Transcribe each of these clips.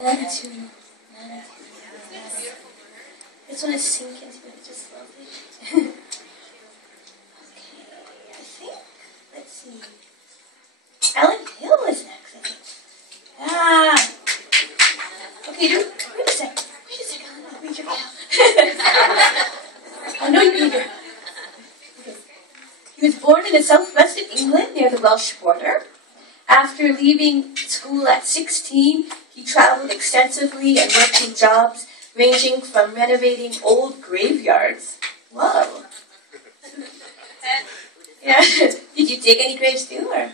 92. 92. This one is sinking into it, just lovely. Okay, I think, let's see. Ellen Hill is next, I think. Ah! Okay, wait a sec, Ellen, I'll read your file. I know you're eager. Okay. He was born in the southwest of England, near the Welsh border. After leaving school at 16, he traveled extensively and worked in jobs ranging from renovating old graveyards. Whoa. Yeah. Did you dig any graves too, or?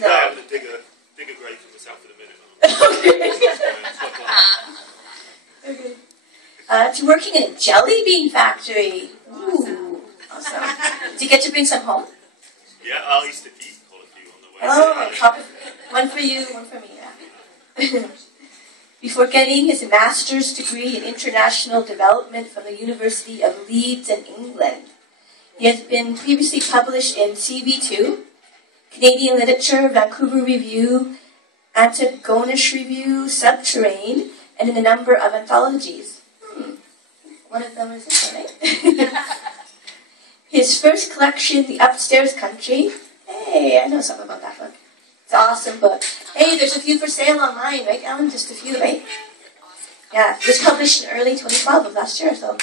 No. I'm going to dig a grave for myself in a minute. Okay. To working in a jelly bean factory. Ooh, awesome. Did you get to bring some home? Yeah, I used to eat quite a few on the way. Oh, one for you, one for me. Yeah. Before getting his master's degree in international development from the University of Leeds in England. He has been previously published in CV2, Canadian Literature, Vancouver Review, Antagonish Review, Subterrane, and in a number of anthologies. One of them is this one, right? His first collection, The Upstairs Country. Hey, I know something about that book. It's an awesome book. Hey, there's a few for sale online, right, Ellen? Just a few, right? Yeah, it was published in early 2012 of last year, so.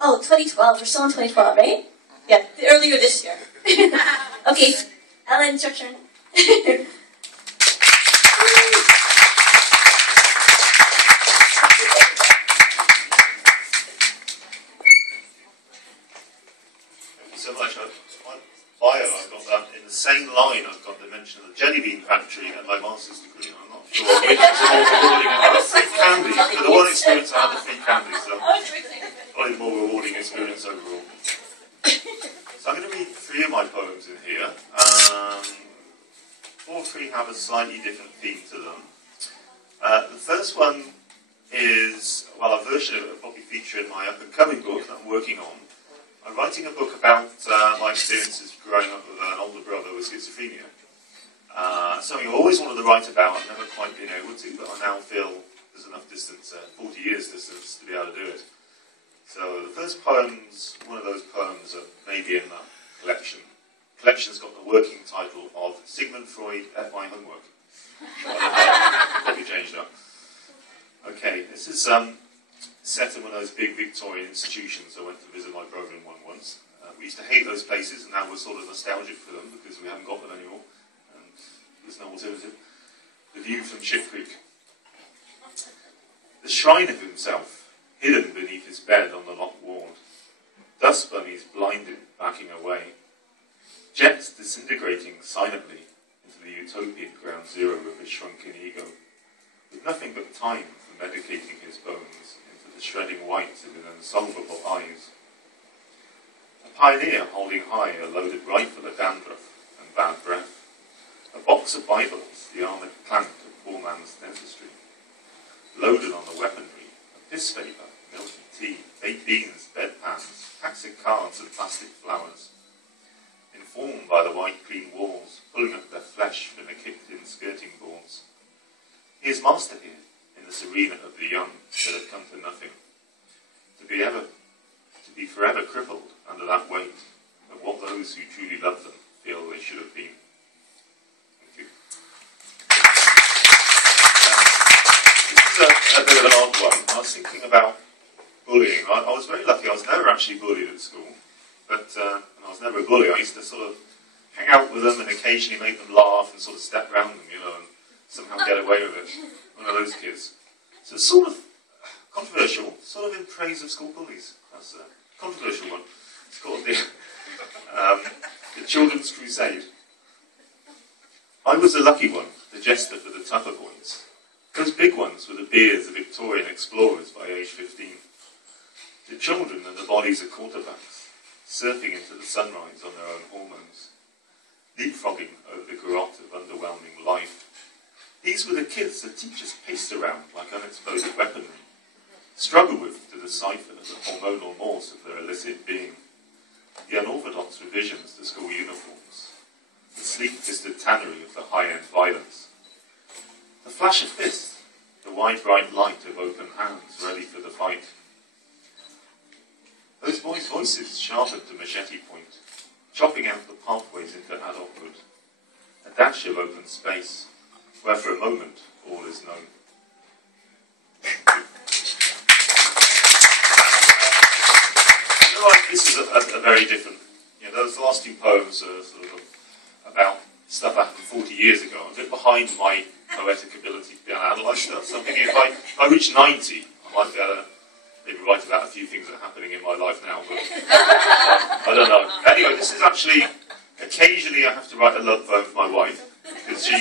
Oh, 2012. We're still in 2012, right? Yeah, earlier this year. Okay, Ellen, it's your turn. So much. Bio, I've got that in the same line. I've got the mention of the jelly bean factory and my master's degree. I'm not sure which is more rewarding. I got free candy. For the one experience, I had the free candy, so probably the more rewarding experience overall. So I'm going to read 3 of my poems in here. All 3 have a slightly different theme to them. The first one is, well, a version of it will probably feature in my up-and-coming book that I'm working on. I'm writing a book about my experiences growing up with an older brother with schizophrenia. Something I've always wanted to write about, I've never quite been able to, but I now feel there's enough distance, 40 years distance, to be able to do it. So the first poem's one of those poems that may be in that collection. The collection's got the working title of Sigmund Freud FI Homework. Probably changed that. Okay, this is set in one of those big Victorian institutions. I went to visit my brother in one once. We used to hate those places, and now we're sort of nostalgic for them because we haven't got them anymore, and there's no alternative. The view from Ship Creek. The shrine of himself, hidden beneath his bed on the locked ward. Dust bunnies blinded, backing away. Jets disintegrating silently into the utopian ground zero of his shrunken ego, with nothing but time for medicating his bones into the shredding white of his unsolvable eyes. A pioneer holding high a loaded rifle of dandruff and bad breath. A box of Bibles, the armoured plant of poor man's dentistry. Loaded on the weaponry of piss paper, milky tea, baked beans, bedpans, packs of cards and plastic flowers. Informed by the white clean walls, pulling up their flesh from the kicked-in skirting boards. He is master here, in this arena of the young that have come to nothing. To be forever crippled under that weight of what those who truly love them feel they should have been. Thank you. This is a bit of an odd one. I was thinking about bullying. I was very lucky. I was never actually bullied at school. But I was never a bully. I used to sort of hang out with them and occasionally make them laugh and sort of step around them, you know, and somehow get away with it. One of those kids. So it's sort of controversial, sort of in praise of school bullies. That's a controversial one. It's called the Children's Crusade. I was the lucky one, the jester for the tougher boys. Those big ones with the beards of Victorian explorers by age 15. The children and the bodies of quarterbacks, surfing into the sunrise on their own hormones, leapfrogging over the garrote of underwhelming life. These were the kids the teachers paced around like unexploded weaponry, struggle with to decipher the hormonal morse of their illicit being, the unorthodox revisions to school uniforms, the sleek-fisted tannery of the high-end violence. The flash of fists, wide bright light of open hands ready for the fight. Those boys' voices sharpened to machete point, chopping out the pathways into adulthood, a dash of open space, where for a moment all is known. This is a very different, those last two poems are sort of about stuff that happened 40 years ago. I'm a bit behind my poetic ability to be able to analyse stuff, so I'm thinking if I reach 90, I might be able to maybe write about a few things that are happening in my life now, but I don't know. Anyway, this is actually, occasionally I have to write a love poem for my wife, because she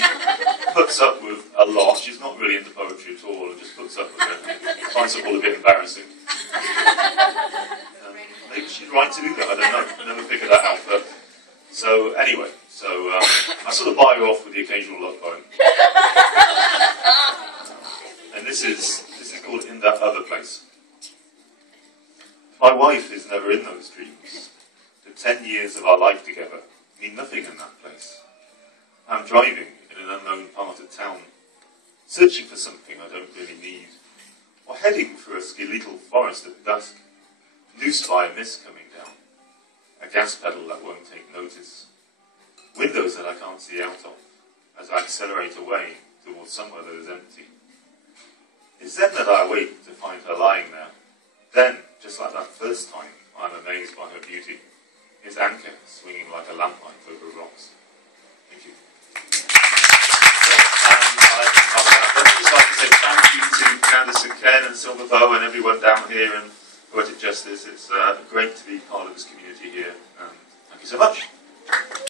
puts up with a lot. She's not really into poetry at all, and just puts up with it, and finds it all a bit embarrassing. Maybe she's right to do that, I don't know. I never figured that out. But so anyway, I sort of buy her off with the occasional love poem. And this is called In That Other Place. My wife is never in those dreams. The 10 years of our life together mean nothing in that place. I'm driving in an unknown part of town, searching for something I don't really need, or heading through a skeletal forest at dusk, noosed by a mist coming down, a gas pedal that won't take notice, windows that I can't see out of as I accelerate away towards somewhere that is empty. It's then that I awake to find her lying there. Then, just like that first time, I'm amazed by her beauty, its anchor swinging like a lamplight over rocks. Thank you. I'd just like to say thank you to Candice and Ken and Silver Bow and everyone down here and Poetic Justice. It's great to be part of this community here. Thank you so much.